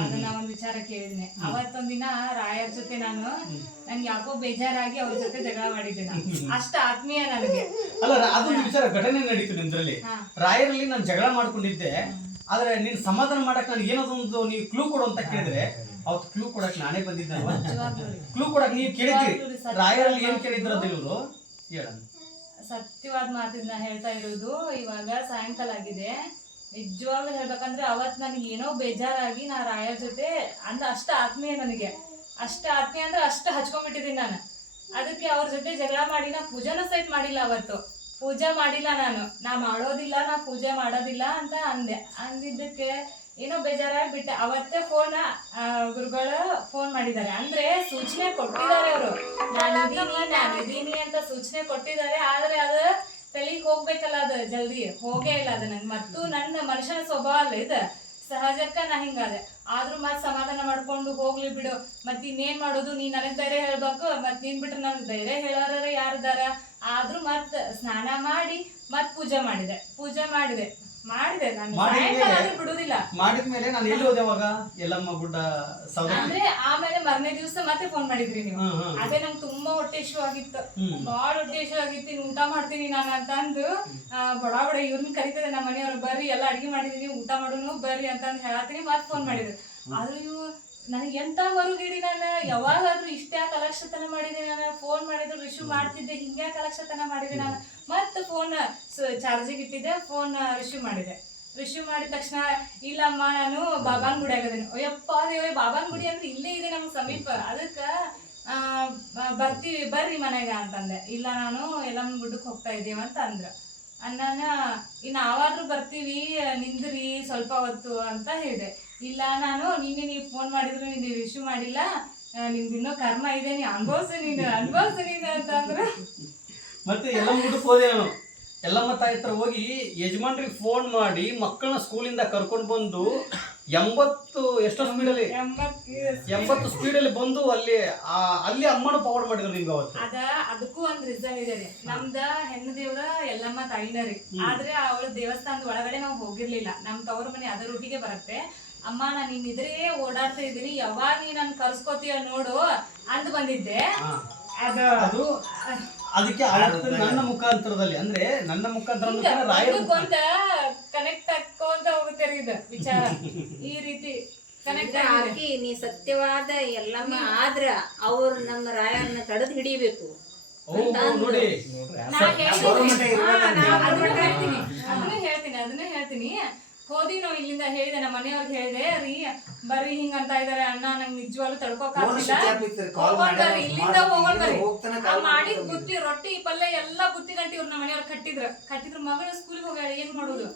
ಅದನ್ನ ಒಂದ್ ವಿಚಾರ ಕೇಳಿದ್ನೆ. ಅವತ್ತೊಂದಿನ ರಾಯರ್ ಜೊತೆ ನಾನು ನಂಗೆ ಯಾಕೋ ಬೇಜಾರಾಗಿ ಅವ್ರ ಜೊತೆ ಜಗಳ ಮಾಡಿದ್ದೆ ನಾನು. ಅಷ್ಟ ಆತ್ಮೀಯ ನನಗೆ. ಅಲ್ಲ ಅದೊಂದು ವಿಚಾರ ಘಟನೆ ನಡೀತು ನಿಮ್ದ್ರಲ್ಲಿ ರಾಯರಲ್ಲಿ ನಾನು ಜಗಳ ಮಾಡ್ಕೊಂಡಿದ್ದೆ. ಆದ್ರೆ ನೀನ್ ಸಮಾಧಾನ ಮಾಡಕ್ ನಾನು ಏನದೊಂದು ನೀವು ಕ್ಲೂ ಕೊಡು ಅಂತ ಕೇಳಿದ್ರೆ ಅವತ್ತು ಕ್ಲೂ ಕೊಡಕ್ ನಾನೇ ಬಂದಿದ್ದೆ ಕ್ಲೂ ಕೊಡಕ್ ನೀವು ಕೇಳಿದ್ರಿ ರಾಯರಲ್ಲಿ ಏನ್ ಕೇಳಿದ್ರು ಇವರು? ಹೇಳ ಸತ್ಯವಾದ ಮಾತಿನ ಹೇಳ್ತಾ ಇರೋದು ಇವಾಗ ಸಾಯಂಕಾಲ ಆಗಿದೆ. ನಿಜವಾಗ್ಲೂ ಹೇಳ್ಬೇಕಂದ್ರೆ ಅವತ್ ನನಗೆ ಏನೋ ಬೇಜಾರಾಗಿ ನಾ ರಾಯರ್ ಜೊತೆ ಅಂದ್ರೆ ಅಷ್ಟ ಆತ್ಮೀಯ ನನಗೆ. ಅಷ್ಟ ಆತ್ಮೀಯ ಅಂದ್ರೆ ಅಷ್ಟ ಹಚ್ಕೊಂಡ್ಬಿಟ್ಟಿದ್ದೀನಿ ನಾನು. ಅದಕ್ಕೆ ಅವ್ರ ಜೊತೆ ಜಗಳ ಮಾಡಿ ನಾ ಪೂಜಾನ ಸೈಟ್ ಮಾಡಿಲ್ಲ ಅವತ್ತು. ಪೂಜೆ ಮಾಡಿಲ್ಲ ನಾನು. ನಾ ಮಾಡೋದಿಲ್ಲ, ನಾ ಪೂಜೆ ಮಾಡೋದಿಲ್ಲ ಅಂತ ಅಂದೆ. ಅಂದಿದ್ದಕ್ಕೆ ಏನೋ ಬೇಜಾರಾಗಿ ಬಿಟ್ಟೆ. ಅವತ್ತೇ ಫೋನ್ ಗುರುಗಳು ಫೋನ್ ಮಾಡಿದ್ದಾರೆ. ಅಂದ್ರೆ ಸೂಚನೆ ಕೊಟ್ಟಿದ್ದಾರೆ ಅವರು. ನಾನು ಅಂತ ಸೂಚನೆ ಕೊಟ್ಟಿದ್ದಾರೆ. ಆದ್ರೆ ಅದು ಜಲ್ದಿ, ಹೋಗೇ ಇಲ್ಲ ಅದು ನಂಗೆ. ಮತ್ತು ನನ್ನ ಮನುಷ್ಯನ ಸ್ವಭಾವ ಅಲ್ಲ ಇದು. ಸಹಜಕ್ಕ ನಾ ಹಿಂಗಾದೆ. ಆದ್ರೂ ಮತ್ ಸಮಾಧಾನ ಮಾಡ್ಕೊಂಡು ಹೋಗ್ಲಿ ಬಿಡು. ಮತ್ ಇನ್ನೇನ್ ಮಾಡೋದು? ನೀ ನನಗ್ ಧೈರ್ಯ ಹೇಳ್ಬೇಕು. ಮತ್ ನೀನ್ ಬಿಟ್ರೆ ನನ್ ಧೈರ್ಯ ಹೇಳೋರ ಯಾರ್ದಾರ? ಆದ್ರೂ ಮತ್ ಸ್ನಾನ ಮಾಡಿ ಮತ್ ಪೂಜೆ ಮಾಡಿದೆ. ಪೂಜೆ ಮಾಡಿದೆ. ಮಾಡಿದೆ ನಾನು. ಸಾಯಂಕಾಲ ಆದ್ರೂ ಬಿಡುದಿಲ್ಲ. ಮಾಡಿದ್ಮೇಲೆ ನಾನು ಎಲ್ಲಿ ಹೋದೆ ಅವಾಗ? ಎಲ್ಲಮ್ಮ ಗುಡ್ಡ ಅಂದ್ರೆ ಆಮೇಲೆ ಮರನೇ ದಿವಸ ಮತ್ತೆ ಫೋನ್ ಮಾಡಿದ್ರಿ ನೀವು. ಹ್ಮ್ ಹ್ಮ್. ಅದೇ ನಂಗೆ ತುಂಬಾ ಹೊಟ್ಟೆ ಇಶ್ಯೂ ಆಗಿತ್ತು. ಬಾಳ ಹೊಟ್ಟೆ ಇಶ್ಯೂ ಆಗಿತ್ತು. ಇನ್ನು ಊಟ ಮಾಡ್ತೀನಿ ನಾನು ಅಂತ ಅಂದು ಆ, ಬಡ ಬಡ ಇವ್ರನ್ನ ಕರಿತದೆ ನಮ್ಮ ಮನೆಯವ್ರು ಬರ್ರಿ ಎಲ್ಲ ಅಡಿಗೆ ಮಾಡಿದೀನಿ ಊಟ ಮಾಡೋನು ಬರ್ರಿ ಅಂತ ಅಂದ್ ಹೇಳತ್ತೀನಿ ಮತ್ತೆ ಫೋನ್ ಮಾಡಿದ್ರು ಆದ್ರೂ ಇವು ನನಗೆ ಎಂತ ಹೊರಗಿಡಿ ನಾನು ಯಾವಾಗಾದ್ರೂ ಇಷ್ಟೇ ಕಲಕ್ಷತನ ಮಾಡಿದೆ ನಾನು. ಫೋನ್ ಮಾಡಿದ್ರು ರಿಶೀವ್ ಮಾಡ್ತಿದ್ದೆ ಹಿಂಗೆ ಕಲಕ್ಷತನ ಮಾಡಿದೆ ನಾನು. ಮತ್ತೆ ಫೋನ್ ಚಾರ್ಜಿಗೆ ಇಟ್ಟಿದ್ದೆ ಫೋನ್ ರಿಸೀವ್ ಮಾಡಿದೆ. ರಿಸೀವ್ ಮಾಡಿದ ತಕ್ಷಣ, ಇಲ್ಲಮ್ಮ, ನಾನು ಬಾಬಾನ್ ಗುಡಿ ಆಗದೇನು ಅಯ್ಯಪ್ಪ ದೇವ್ರೆ, ಬಾಬಾನ್ ಗುಡಿ ಅಂದ್ರೆ ಇಲ್ಲೇ ಇದೆ ನಮ್ಗೆ ಸಮೀಪ. ಅದಕ್ಕೆ ಬರ್ತೀವಿ, ಬರ್ರಿ ಮನೆಗೆ ಅಂತಂದೆ. ಇಲ್ಲ ನಾನು ಎಲ್ಲಮ್ಮ ಗುಡ್ಡಕ್ಕೆ ಹೋಗ್ತಾ ಇದ್ದೀವಿ ಅಂತ ಅಂದ್ರ. ಅನ್ನಾನ ಇನ್ನು ಆವಾದ್ರೂ ಬರ್ತೀವಿ, ನಿಂದ್ರಿ ಸ್ವಲ್ಪ ಹೊತ್ತು ಅಂತ ಹೇಳಿದೆ. ಇಲ್ಲ ನಾನು ನಿನ್ನೆ ನೀವು ಫೋನ್ ಮಾಡಿದ್ರು ನೀನು ರಿಸೀವ್ ಮಾಡಿಲ್ಲ. ನಿಮ್ದು ಇನ್ನೂ ಕರ್ಮ ಇದೆ, ನೀ ಅನುಭವಿಸು ನೀನು, ಅನ್ಭವ್ಸು ನೀನು ಅಂತ ಅಂದ್ರು. ಮತ್ತೆ ಎಲ್ಲಮ್ಮ ಮುಟ್ಟಕ್ಕೆ ಹೋದೆ ನಾನು. ಎಲ್ಲಮ್ಮ ತಾಯಿ ಹತ್ರ ಹೋಗಿ ಯಜಮಾನ್ರಿಗೆ ಫೋನ್ ಮಾಡಿ ಮಕ್ಕಳನ್ನ ಸ್ಕೂಲಿಂದ ಕರ್ಕೊಂಡು ಬಂದು ಎಂಬತ್ತು ಎಷ್ಟೋ ಸ್ಪೀಡಲ್ಲಿ ಎಂಬತ್ತು ಎಂಬತ್ತು ಸ್ಪೀಡಲ್ಲಿ ಬಂದು ಅಲ್ಲಿ ಆ ಅಲ್ಲಿ ಅಮ್ಮನ ಪವರ್ ಮಾಡಿದ್ರು ನಿಮ್ಗೆ ಅವತ್ತು. ಅದ ಅದಕ್ಕೂ ಒಂದ್ ರೀಸನ್ ಇದೆ ರೀ. ನಮ್ದ ಹೆಣ್ಣು ದೇವ್ರ ಎಲ್ಲಮ್ಮ ತಾಯಿನ ರೀ. ಆದ್ರೆ ಅವಳ ದೇವಸ್ಥಾನದ ಒಳಗಡೆ ನಾವು ಹೋಗಿರ್ಲಿಲ್ಲ. ನಮ್ ತವ್ರ ಮನೆ ಅದ ರೂಟಿಗೆ ಬರುತ್ತೆ. ಅಮ್ಮ ನಾನು ನಿನ್ ಇದ್ರೆ ಓಡಾಡ್ತಾ ಇದ್ದೀನಿ. ಯಾವಾಗ ನೀ ನನ್ ಕರ್ಸ್ಕೊತೀಯ ನೋಡು ಅಂದ್ ಬಂದಿದ್ದೆ. ಅದು ಅದಕ್ಕೆ ಅವತ್ತು ನನ್ನ ಮುಖಾಂತರದಲ್ಲಿ ಅಂದ್ರೆ ನನ್ನ ಮುಖಾಂತರ. ರಾಯರ ಕನೆಕ್ಟ್ ಹಾಕೋಂತ ಹೋಗುತ್ತೆ ರೀ ಇದು ವಿಚಾರ. ಈ ರೀತಿ ಕನೆಕ್ಟ್ ಹಾಕಿ ನೀ ಸತ್ಯವಾದ ಎಲ್ಲಮ್ಮ ಆದ್ರ ಅವ್ರು ನಮ್ಮ ರಾಯರನ್ನ ತಡೆದು ಹಿಡಿಬೇಕು. ಓ ನೋಡಿ. ನಾ ಹೇಳ್ತೀನಿ. ಹಾ, ಅದನ್ನ ಹೇಳ್ತೀನಿ. ಅದನ್ನ ಹೇಳ್ತೀನಿ ಅದನ್ನ ಹೇಳ್ತೀನಿ. ಹೋದಿ ನಾವು ಇಲ್ಲಿಂದ ಹೇಳಿದೆ ನಮ್ಮ ಮನೆಯವ್ರಿಗೆ ಹೇಳಿದೆ ರೀ ಬರ್ರಿ ಹಿಂಗ ಅಂತ ಇದಾರೆ ಅಣ್ಣ ನಂಗೆ ನಿಜವಾಗ್ಲೂ ತಡ್ಕೋಕ್ ಫೋನ್ ಆಗ್ತಿಲ್ಲ. ಸ್ವಿಚ್ ಆಫ್ ಇತ್ತು, ಕಾಲ್ ಹೋಗೋಣ ಮಾಡ್ಯಾರ, ಬರ್ರಿ, ಇಲ್ಲಿಂದ ಹೋಗೋಣ ಬರ್ರಿ ಮಾಡಿದ ಬುತ್ತಿ ರೊಟ್ಟಿ ಪಲ್ಲೆ ಎಲ್ಲಾ ಬುತ್ತಿ ಗಂಟಿ ಇವ್ರು ನಮ್ಮ ಮನೆಯವ್ರು ಕಟ್ಟಿದ್ರ. ಕಟ್ಟಿದ್ರು ಮಗಳು ಸ್ಕೂಲಿಗೆ ಹೋಗ್ಯಾಳ ಏನ್ ಮಾಡೋದು?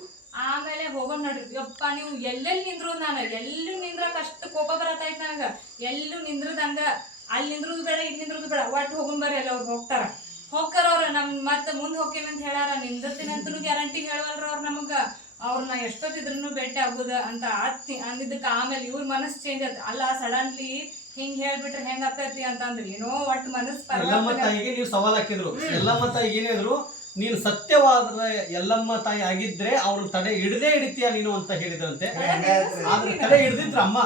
ಆಮೇಲೆ ಹೋಗೋಣ ನೋಡ್ರಿ ಯಪ್ಪ ನೀವು ಎಲ್ಲೆಲ್ಲಿ ನಿಂದ್ರು ನಾನು ಎಲ್ಲೂ ನಿಂದ್ರಕ್ ಅಷ್ಟು ಕೋಪ ಬರತೈತ್ ನಂಗ. ಎಲ್ಲೂ ನಿಂದ್ರದಂಗ ಅಲ್ಲಿ ನಿಂದ್ರದು ಬೇಡ ಇಲ್ಲಿ ನಿಂದ್ರದು ಬೇಡ ಒಟ್ಟು ಹೋಗೋಣ ಬರ್ರಿ ಎಲ್ಲ ಅವ್ರು ಹೋಗ್ತಾರ. ಹೋಗ್ತಾರ ಅವ್ರ ನಮ್ ಮತ್ತೆ ಮುಂದೆ ಹೋಗ್ತೀನಿ ಅಂತ ಹೇಳಾರ ನಿಂದಿರ್ತೀನಿ ಗ್ಯಾರಂಟಿ ಹೇಳವಲ್ರ ಅವ್ರ ನಮಗ. ಅವ್ರನ್ನ ಎಷ್ಟೊತ್ತಿದ್ರು ಭೇಟಿ ಆಗುದ ಅಂತ ಅತ್ತಿ ಅಂದಿದ್ದಕ್ಕೆ ಆಮೇಲೆ ಇವ್ರ ಮನಸ್ಸು ಚೇಂಜ್ ಆಯ್ತು ಅಲ್ಲ ಸಡನ್ಲಿ ಹಿಂಗ್ ಹೇಳ್ಬಿಟ್ರೆ ಹೆಂಗ್ ಆಕತಿ ಅಂತ ಅಂದ್ರೆ ಏನೋ ಒಟ್ಟು ಮನಸ್ಸು ಎಲ್ಲಮ್ಮ ತಾಯಿಗೆ ನೀವು ಸವಾಲ್ ಹಾಕಿದ್ರು. ಎಲ್ಲಮ್ಮ ತಾಯಿ ಏನಿದ್ರು ನೀನು ಸತ್ಯವಾದ ಎಲ್ಲಮ್ಮ ತಾಯಿ ಆಗಿದ್ರೆ ಅವ್ರ ತಡೆ ಹಿಡದೇ ಹಿಡಿತೀಯ ನೀನು ಅಂತ ಹೇಳಿದ್ರಂತೆ. ಆದ್ರೆ ತಡೆ ಹಿಡಿದಿದ್ರು ಅಮ್ಮ.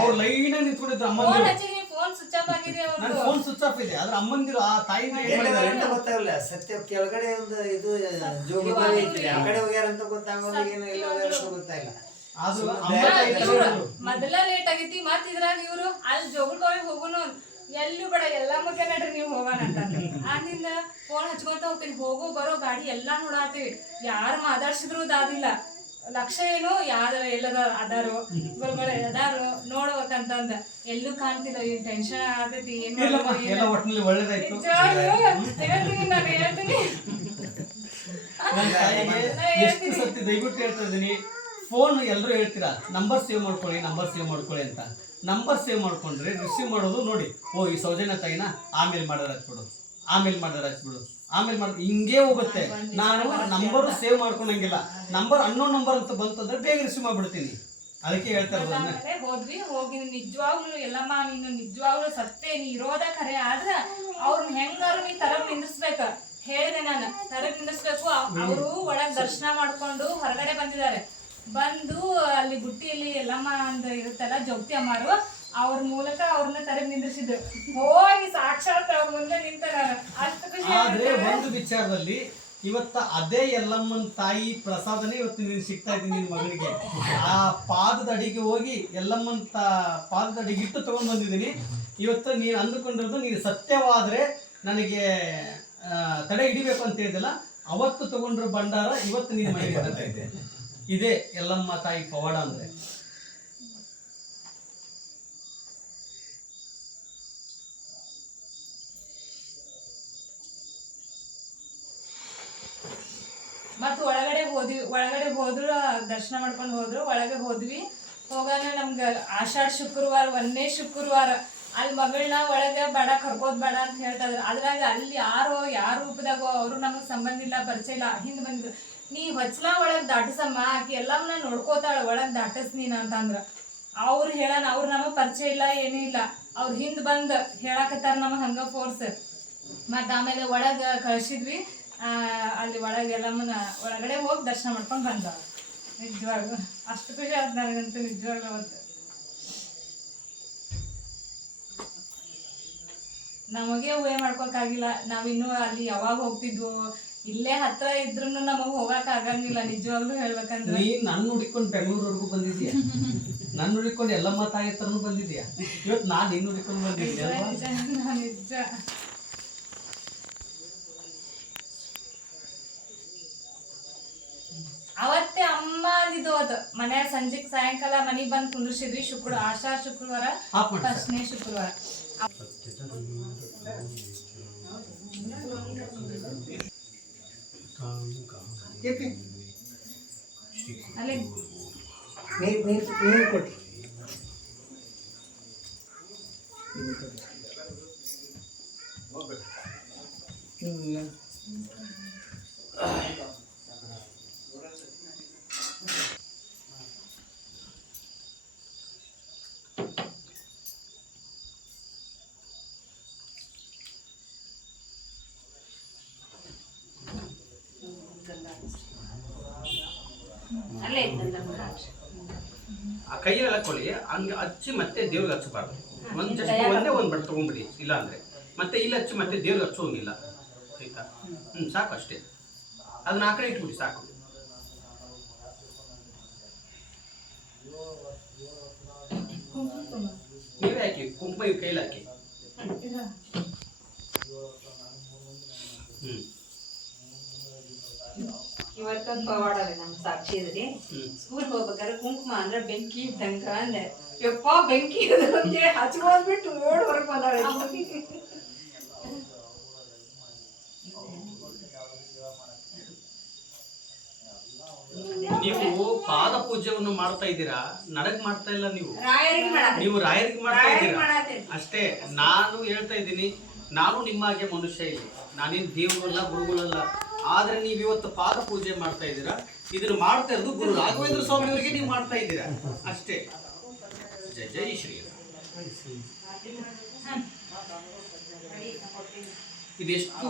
ಅವ್ರ ಲೈನ್ ನಿಂತ್ಕೊಂಡಿದ್ರು ಹಚ್ಚಿದೀನಿ ಫೋನ್ ಸ್ವಿಚ್ ಆಫ್ ಆಗಿದೆ ಅವ್ರದ್ದು ಫೋನ್ ಸ್ವಿಚ್ ಆಫ್ ಇದೆ ಆದ್ರೆ ಅಮ್ಮಂದಿರು ಆ ತಾಯಿನ ಏನ್ ಮಾಡಿದ್ದಾರೆ ಅಂತ ಗೊತ್ತಾಗಲ್ಲ ಸತ್ಯ ಕೆಳಗಡೆ ಒಂದು ಇದು ಜೋಗುಬಾವಿ ಐತ್ರಿ ಆ ಕಡೆ ಹೋಗ್ಯಾರ ಅಂತ ಗೊತ್ತಾಗೋದು ಏನು ಇಲ್ಲ ಹೋಗ್ಯಾರ ಅಂತ ಗೊತ್ತಾಗಿಲ್ಲ ಆದ್ರೂ ಅಮ್ಮ ಬೇರೆ ತಾಯಿ ಇವ್ರು ಹೇಳಿದ್ರು. ಮೊದಲ ಲೇಟ್ ಆಗೈತಿ ಮತ್ ಇದ್ರಾಗ ಇವ್ರು ಅಲ್ಲಿ ಜೋಗುಳ್ಕೋವಿ ಹೋಗುನು ಎಲ್ಲೂ ಬೇಡ ಎಲ್ಲಾ ಮುಖ್ಯ ನಡ್ರಿ ನೀವು ಹೋಗೋಣ ಅಂತ ಆಗಿಂದ ಫೋನ್ ಹಚ್ಕೊಂತ ಹೋಗ್ತೀನಿ ಹೋಗೋ ಬರೋ ಗಾಡಿ ಎಲ್ಲಾ ನೋಡಾತೀವಿ ಯಾರು ಮಾತಾಡ್ಸಿದ್ರು ಅದಾದಿಲ್ಲ ಲಕ್ಷ ಏನು? ಯಾರ ಎಲ್ಲದ ಅದಾರು ಗುರುಗಳು ಅದಾರು ನೋಡ್ಬೇಕಂತಂದ. ಎಲ್ಲೂ ಕಾಣ್ತಿಲ್ಲ ಏನ್ ಟೆನ್ಷನ್ ಆಗತೈತಿ ಏನ್ ಹೇಳ್ತೀನಿ ನಾನು ಹೇಳ್ತೀನಿ. ಸತಿ ದಯವಿಟ್ಟು ಹೇಳ್ತಾ ಇದೀನಿ ಫೋನ್ ಎಲ್ಲರೂ ಹೇಳ್ತೀರಾ? ನಂಬರ್ ಸೇವ್ ಮಾಡ್ಕೊಳ್ಳಿ ನಂಬರ್ ಸೇವ್ ಮಾಡ್ಕೊಳ್ಳಿ ಅಂತ. ನಂಬರ್ ಸೇವ್ ಮಾಡ್ಕೊಂಡ್ರೆ ರಿಸೀವ್ ಮಾಡೋದು ನೋಡಿ. ಓ ಈ ಸೌಜನ್ಯ ತಾಯಿನ ಆಮೇಲೆ ಮಾಡೋದು ಹಚ್ಬಿಡು ಆಮೇಲೆ ಮಾಡೋದು ಹಚ್ಬಿಡು ಆಮೇಲೆ ಮಾಡ್ ಹಿಂಗೇ ಹೋಗುತ್ತೆ. ನಾನು ನಂಬರು ಸೇವ್ ಮಾಡ್ಕೊಂಡಂಗಿಲ್ಲ. ನಂಬರ್ ಅನ್ನೋ ನಂಬರ್ ಅಂತ ಬಂತಂದ್ರೆ ಬೇಗ ರಿಸೀವ್ ಮಾಡ್ಬಿಡ್ತೀನಿ. ಅದಕ್ಕೆ ಹೇಳ್ತಾರೆ. ಆಮೇಲೆ ಹೋದ್ವಿ ಹೋಗಿ ನಿಜವಾಗ್ಲೂ ಎಲ್ಲಮ್ಮ ನೀನು ನಿಜವಾಗ್ಲೂ ಸತ್ಯ ನೀ ಇರೋದ ಖರೆ ಆದ್ರ ಅವ್ರನ್ನ ಹೆಂಗಾರು ನೀ ತರ ನಿಂದಿರ್ಸ್ಬೇಕ? ಹೇಳಿದೆ ನಾನು ತರ ನಿಂದಿರ್ಸ್ಬೇಕು. ಅವರು ಒಳಗ್ ದರ್ಶನ ಮಾಡ್ಕೊಂಡು ಹೊರಗಡೆ ಬಂದಿದ್ದಾರೆ. ಬಂದು ಅಲ್ಲಿ ಬುಟ್ಟಿಯಲ್ಲಿ ಎಲ್ಲಮ್ಮ ಅಂತ ಇರುತ್ತಲ್ಲ ಜೋಗ್ತಿ ಅಮ್ಮಾರು ಅವ್ರ ಮೂಲಕ ಅವ್ರನ್ನ ತರ ನಿಂದ್ರಿಸಿದ್ರು ಹೋಗಿ ಸಾಕ್ಷಾತ್ ಅವ್ರ ಮುಂದೆ ನಿಂತ ಅಷ್ಟು ಖುಷಿ ಒಂದು ವಿಚಾರದಲ್ಲಿ ಇವತ್ತ ಅದೇ ಎಲ್ಲಮ್ಮನ ತಾಯಿ ಪ್ರಸಾದನೇ ಇವತ್ತು ನೀನು ಸಿಗ್ತಾ ಇದ್ದೀನಿ ನಿನ್ನ ಮಗಳಿಗೆ. ಆ ಪಾದದ ಅಡಿಗೆ ಹೋಗಿ ಎಲ್ಲಮ್ಮನ ತಾ, ಪಾದದ ಅಡಿಗೆ ಇಟ್ಟು ತಗೊಂಡ್ ಬಂದಿದ್ದೀನಿ. ಇವತ್ತು ನೀನು ಅಂದುಕೊಂಡಿರೋದು ನೀನು ಸತ್ಯವಾದ್ರೆ ನನಗೆ ತಡೆ ಹಿಡಿಬೇಕು ಅಂತ ಹೇಳಿದಲ್ಲ, ಅವತ್ತು ತಗೊಂಡ್ರ ಭಂಡಾರ ಇವತ್ತು ನೀನ್ ಮನೆಗೆ ಬರ್ತಾ ಇದೆ ಇದೇ ಎಲ್ಲಮ್ಮ ತಾಯಿ ಪವಾಡ ಅಂದ್ರೆ. ಮತ್ತ್ ಒಳಗಡೆ ಹೋದ್ವಿ, ಒಳಗಡೆ ಹೋದ್ರು, ದರ್ಶನ ಮಾಡ್ಕೊಂಡು ಹೋದ್ರು, ಒಳಗೆ ಹೋದ್ವಿ. ಹೋಗಾನ ನಮ್ಗೆ ಆಷಾಢ ಶುಕ್ರವಾರ ಒಂದೇ ಶುಕ್ರವಾರ, ಅಲ್ಲಿ ಮಗಳನ್ನ ಒಳಗೆ ಬೇಡ ಕರ್ಕೋದ್ ಬೇಡ ಅಂತ ಹೇಳ್ತಾ ಇದ್ರು. ಅದ್ರಾಗ ಅಲ್ಲಿ ಯಾರೋ, ಯಾರ ರೂಪದಾಗೋ ಅವರು ನಮಗೆ ಸಂಬಂಧ ಇಲ್ಲ, ಪರಿಚಯ ಇಲ್ಲ, ಹಿಂದೆ ಬಂದ್ರು. ನೀ ಹೊಚ್ಲ ಒಳಗೆ ದಾಟಸಮ್ಮ, ಆಕಿ ಎಲ್ಲವನ್ನ ನೋಡ್ಕೋತಾಳ, ಒಳಗೆ ದಾಟಸ್ ನೀನು ಅಂತಂದ್ರ. ಅವ್ರು ಹೇಳಣ ಅವ್ರು ನಮಗೆ ಪರಿಚಯ ಇಲ್ಲ, ಏನೂ ಇಲ್ಲ. ಅವ್ರು ಹಿಂದೆ ಬಂದು ಹೇಳಾಕತ್ತಾರ ನಮಗೆ ಹಂಗ ಫೋರ್ಸ್ ಮತ್ತು ಆಮೇಲೆ ಒಳಗ ಕಳ್ಸಿದ್ವಿ. ಅಲ್ಲಿ ಒಳಗೆಲ್ಲಮ್ಮನ ಒಳಗಡೆ ಹೋಗಿ ದರ್ಶನ ಮಾಡ್ಕೊಂಡು ಬಂದವ್ರು ನಿಜವಾಗ್ಲು. ಅಷ್ಟು ಖುಷಿ ಆಯ್ತು ನನಗಂತೂ ನಿಜವಾಗ್ಲು ಅವತ್ತು ನಮಗೆ ಊಹೆ ಮಾಡ್ಕೋಕ್ಕಾಗಿಲ್ಲ. ನಾವಿನ್ನೂ ಅಲ್ಲಿ ಯಾವಾಗ ಹೋಗ್ತಿದ್ವು ಇಲ್ಲೇ ಹತ್ರ ಇದ್ರು ನಮಗ್ ಹೋಗಕ್ ಆಗಂಗಿಲ್ಲ. ನಿಜವಾಗ್ಲೂ ಹೇಳ್ಬೇಕಂದ್ರೆ. ನೀ ನನ್ನ ಹುಡಿಕೊಂಡು ಬೆಂಗಳೂರವರೆಗೂ ಬಂದಿದ್ಯಾ? ನನ್ನ ಹುಡಿಕೊಂಡು ಎಲ್ಲಮ್ಮ ತಾಯಿ ಹತ್ರನೂ ಬಂದಿದ್ಯಾ? ಇವತ್ತು ನಾನು ಇನ್ನು ಹುಡಿಕೊಂಡು ಬಂದಿದ್ದೆ ನಿಜ ನಿಜ ನಿಜ ಅವತ್ತೇ ಅಮ್ಮ ಅಂದಿದ್ದು ಅವತ್ತು ಮನೆ ಸಂಜೆಗ್ ಸಾಯಂಕಾಲ ಮನೆಗ್ ಬಂದ್ ಕುಂದ್ರಿಸಿದ್ವಿ ಶುಕ್ರ ಆಶಾ ಶುಕ್ರವಾರ. ಫಸ್ಟ್ನೇ ಶುಕ್ರವಾರ. ಅಲ್ಲಿ. ನೀರು ಕೊಟ್ಟು ಹ್ಮ್ ಕೈಯಲ್ಲಿ ಹಾಕೊಳ್ಳಿ ಹಂಗೆ ಹಚ್ಚಿ ಮತ್ತೆ ದೇವ್ರಿಗೆ ಹಚ್ಚಬಾರ್ದು. ಒಂದು ಜಸ್ಟ್ ಒಂದೇ ಒಂದು ಬಟ್ಟೆ ತಗೊಂಬಿಡಿ ಇಲ್ಲ ಅಂದ್ರೆ ಮತ್ತೆ ಇಲ್ಲಿ ಹಚ್ಚಿ ಮತ್ತೆ ದೇವ್ರಿಗೆ ಹಚ್ಚೋಂಗಿಲ್ಲ. ಆಯ್ತಾ? ಹ್ಮ್. ಸಾಕು ಅಷ್ಟೇ. ಅದನ್ನ ಆ ಕಡೆ ಇಟ್ಬಿಡಿ ಸಾಕು. ನೀವೇ ಹಾಕಿ ಕುಂಕುಮ ಕೈಲಿ ಹಾಕಿ. ಹ್ಮ್. ಇವತ್ತೊಂದು ಪವಾಡ ರೀ ನಮ್ ಸಾಕ್ಷಿ ಇದ್ರಿ ಸ್ಕೂಲ್ ಹೋಗ್ಬೇಕಾದ್ರೆ ಕುಂಕುಮ ಅಂದ್ರೆ ಬೆಂಕಿ ಇದ್ದಂಗ ಅಂದೆ. ಯಪ್ಪ ಬೆಂಕಿ ಅಂತೇಳಿ ಹಚ್ಕೊಂಡ್ಬಿಟ್ಟು ಓಡ್ ಹೊರಗ್ ಬಂದಾಳೆ. ನೀವು ಪಾದ ಪೂಜೆಯನ್ನು ಮಾಡ್ತಾ ಇದ್ದೀರಾ? ನನಗ್ ಮಾಡ್ತಾ ಇಲ್ಲ ನೀವು? ನೀವು ರಾಯರಿಗೆ ಮಾಡ್ತಾ ಇದ್ದೀರಾ? ಅಷ್ಟೇ ನಾನು ಹೇಳ್ತಾ ಇದ್ದೀನಿ ನಾನು ನಿಮ್ಮ ಹಾಗೆ ಮನುಷ್ಯ ಇಲ್ಲಿ. ನಾನೇನು ದೇವರಲ್ಲ ಗುರುಗಳಲ್ಲ. ಆದ್ರೆ ನೀವು ಇವತ್ತು ಪಾದ ಪೂಜೆ ಮಾಡ್ತಾ ಇದ್ದೀರಾ? ಇದನ್ನು ಮಾಡ್ತಾ ಇರೋದು ಗುರು ರಾಘವೇಂದ್ರ ಸ್ವಾಮಿ ಅವರಿಗೆ ನೀವು ಮಾಡ್ತಾ ಇದ್ದೀರಾ? ಅಷ್ಟೇ. ಜೈ ಜೈ ಶ್ರೀ ಇದೆಷ್ಟು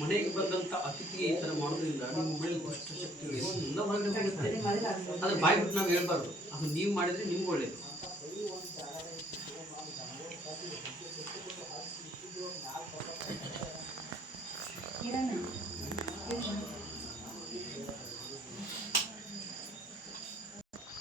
ಮನೆಗೆ ಬಂದಂತ ಅತಿಥಿ ಈ ತರ ಮಾಡೋದ್ರಿಂದ ನಿಮ್ಮ ಮೇಲೆ ದುಷ್ಟ ಶಕ್ತಿಗಳು ಅದ್ರ ಬಾಯಿ ಬಿಟ್ಟು ನಾವು ಹೇಳ್ಬಾರ್ದು. ಅದು ನೀವು ಮಾಡಿದ್ರೆ ನಿಮ್ಗೆ ಒಳ್ಳೇದು.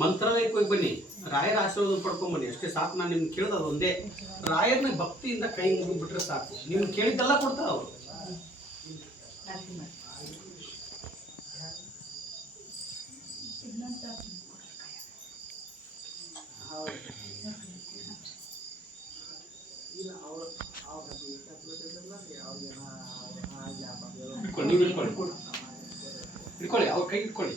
ಮಂತ್ರಾಲಯಕ್ಕೆ ಹೋಗಿ ಬನ್ನಿ. ರಾಯರ ಆಶೀರ್ವಾದ ಪಡ್ಕೊಂಡ್ ಬನ್ನಿ. ಅಷ್ಟೇ ಸಾಕು, ನಾನು ನಿಮ್ಗೆ ಕೇಳಿದ ಒಂದೇ. ರಾಯರ್ನ ಭಕ್ತಿಯಿಂದ ಕೈ ಮುಗಿದ್ಬಿಟ್ರೆ ಸಾಕು. ನಿಮ್ಗೆ ಕೇಳಿದ್ದೆಲ್ಲ ಕೊಡ್ತಾರ ಅವರು. ಇಟ್ಕೊಳ್ಳಿ, ಅವ್ರ ಕೈ ಇಟ್ಕೊಳ್ಳಿ.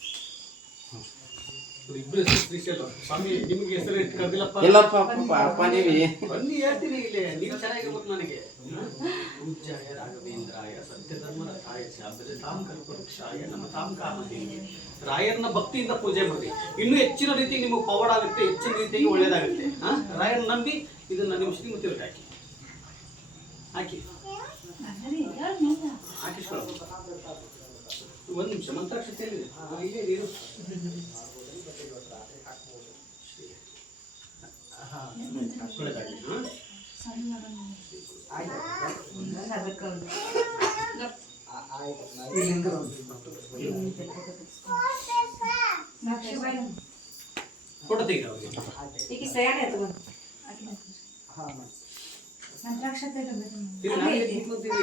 ಇಲ್ಲಪ್ಪ ಅಪ್ಪ ನೀವಿ. ಬನ್ನಿ ಹೇಳ್ತೀನಿ ಇಲ್ಲಿ. ನೀವು ಚೆನ್ನಾಗಿರ್ಬೇಕು ನನಗೆ. ಪೂಜ್ಯಾಯ ರಾಘವೇಂದ್ರಾಯ ಸತ್ಯಧರ್ಮರಥಾಯ ತಾಮ್ ಕಲ್ಪವೃಕ್ಷಾಯ ನಮ್ಮ ತಾಂ ಕಾಮದೇವಿ ರಾಯರ್ನ ಭಕ್ತಿಯಿಂದ ಪೂಜೆ ಮಾಡಿ. ಇನ್ನೂ ಹೆಚ್ಚಿನ ರೀತಿ ನಿಮಗೆ ಪವರ್ ಆಗುತ್ತೆ ಹೆಚ್ಚಿನ ರೀತಿಯಾಗಿ ಒಳ್ಳೇದಾಗುತ್ತೆ. ಹಾ ರಾಯರ್ ನಂಬಿ ಇದನ್ನ ನಿಮ್ಮ ಶ್ರೀಮತಿಯವ್ರಿಗೆ ಹಾಕಿ. ಹಾಕಿ. ಹಾಕಿಸ್ಕೊಳ್ಳ ಒಂದು ನಿಮಿಷ ಮಂತ್ರಾಕ್ಷತೆ? ಹಾ, ಇಲ್ಲೇ ಇದೆ, ಇರು. ಒಳ್ಳೇದಾಗ್ಲಿ ಹಾ ಅದಕ್ಕೆ ಕೊಡ್ತೀವಿ ಈಗ ಅವ್ರಿಗೆ ಈಗ ಸಯಾನೆ ಆಯ್ತು ಇಲ್ಲಿ ನಾವೇ ಕೂತ್ಕೊಂತೀವಿ.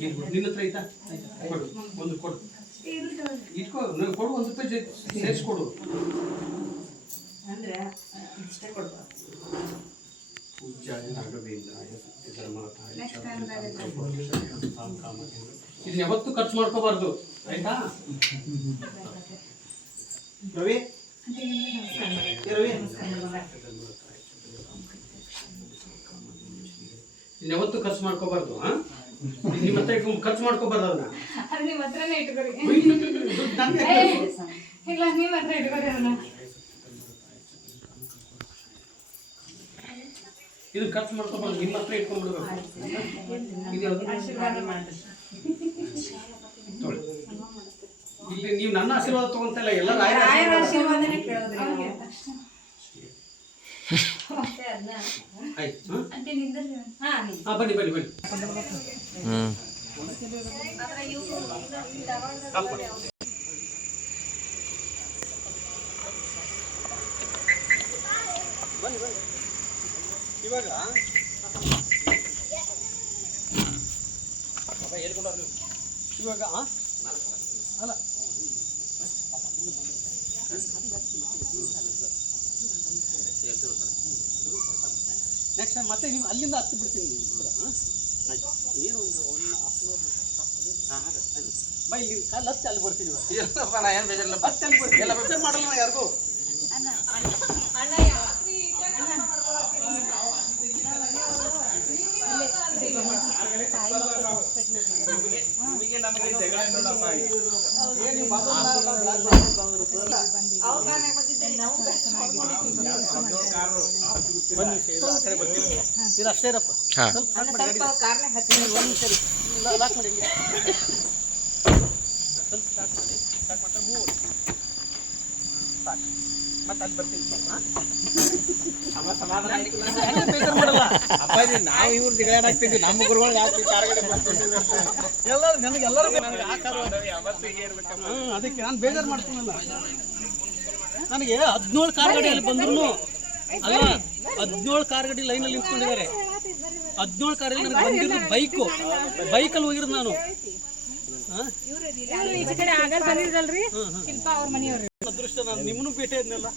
ಏನ್ ಕೊಡು? ನಿನ್ನ ಹತ್ರ ಐತಾ ಆಯ್ತಾ? ಕೊಡು. ಒಂದು ಕೊಡು. ಇಟ್ಕೋ. ನನಗೆ ಕೊಡು ಒಂದು ರೂಪಾಯಿ ಸೇರಿಸ್ಕೊಡು. ಅಂದ್ರೆ ಇಷ್ಟೇ ಕೊಡ್ಬಾರ್ದು ಪೂಜ್ಯಾಯ ರಾಘವೇಂದ್ರಾಯ ಸತ್ಯಧರ್ಮರಥಾಯ ಶಾಂತಾಂ ಕಾಮಧೇನು. ಇದನ್ನ ಯಾವತ್ತು ಖರ್ಚು ಮಾಡ್ಕೋಬಾರ್ದು ಆಯ್ತಾ? ರವಿ? ರವಿ? ಯಾವತ್ತೂ ಖರ್ಚು ಮಾಡ್ಕೋಬಾರ್ದು ಹಾ ನಿಮ್ಮ ಹತ್ರ ಖರ್ಚು ಮಾಡ್ಕೋಬಾರ್ದು ಅದನ್ನ ಅದು ನಿಮ್ಮ ಹತ್ರನೇ ಇಟ್ಕೊರಿ. ಇಲ್ಲ ನಿಮ್ಮ ಹತ್ರ ಇಟ್ಕೊರಿ ಅದನ್ನ ಇದು ಖರ್ಚು ಮಾಡ್ಕೋಬಾರ್ದು ನಿಮ್ಮ ಹತ್ರ ಇಟ್ಕೊಂಡ್ಬಿಡ್ಬೇಕು. ಇದು ಯಾವ್ದು? ಆಶೀರ್ವಾದ ಮಾಡ್ರಿ ತೊಗೊಳ್ಳಿ. ಇಲ್ಲಿ ನೀವು ನನ್ನ ಆಶೀರ್ವಾದ ತಗೊಂತ ಇಲ್ಲ ಎಲ್ಲ ರಾಯರ ರಾಯರ ಆಶೀರ್ವಾದ. ಆಶೀರ್ವಾದನೇ ಕೇಳೋದ್ರಿ ಬನ್ನಿ ಬನ್ನಿ ಬನ್ನಿ. ಇವಾಗ ಇವಾಗ ಆ? ಅಲ್ಲ ನೆಕ್ಸ್ಟ್ ಟೈಮ್ ಮತ್ತೆ ನೀವು ಅಲ್ಲಿಂದ ಹತ್ತಿ ಬಿಡ್ತೀನಿ. ಏನು ಒಂದು ಒಂದು ಹಾಂ ಬೈ ಇಲ್ಲಿ ಕಾಲು ಹತ್ತಿ ಅಲ್ಲಿ ಬರ್ತೀನಿ ಇವಾಗ. ಹತ್ತಿ ಅಲ್ಲಿ ಬರ್ತೀನಿ ಎಲ್ಲ ವಿಚಾರ ಮಾಡಲ್ಲ ನಾ ಯಾರಿಗೂ ಬನ್ನಿ ಇಲ್ಲ, ಆ ಕಡೆ ಬರ್ತೀನಿ ಇದು ಅಷ್ಟೇ ಇರಪ್ಪ ಸ್ವಲ್ಪ ಸ್ವಲ್ಪ ಕಾರ್ನೆ ಹಚ್ಚಿ ಒಂದು ಸರಿ ಇಲ್ಲ, ಲಾಕ್ ಮಾಡಿ ಇಲ್ಲಿ. ಸ್ವಲ್ಪ ಸ್ಟಾರ್ಟ್ ಮಾಡಿ ಸ್ಟಾರ್ಟ್ ಮಾಡ್ತಾರೆ ಮೂರು ಸಾಕು ಮತ್ತೆ ಅಲ್ಲಿ ಅಪ್ಪಾಜಿ ನಾವು ಇವ್ರ ನಮ್ಮ ಗುರುಗಳು ಯಾಕೆ ಕಾರ್ಗಡೆ ಎಲ್ಲರೂ ನನಗೆ ಎಲ್ಲರೂ ನನಗೆ ಆ ಕಾರು ಹ್ಮ್, ಅದಕ್ಕೆ ನಾನು ಬೇಜಾರು ನನಗೆ ಹದಿನೇಳು ಕಾರ್ ಗಾಡಿಯಲ್ಲಿ ಬಂದ್ರು ಅಲ್ಲ ಹದಿನೇಳು ಕಾರ್ ಲೈನ್ ಲೈನಲ್ಲಿ ನಿಂತ್ಕೊಂಡಿದ್ದಾರೆ. ಹದಿನೇಳು ಕಾರಲ್ಲಿ ನನಗೆ ಬಂದಿರೋದು ಬೈಕು ಬೈಕಲ್ಲಿ ಹೋಗಿರೋದು ನಾನು. ಅದೃಷ್ಟ ನಾನು ನಿಮ್ಮನ್ನು ಭೇಟಿ ಆದ್ನಲ್ಲ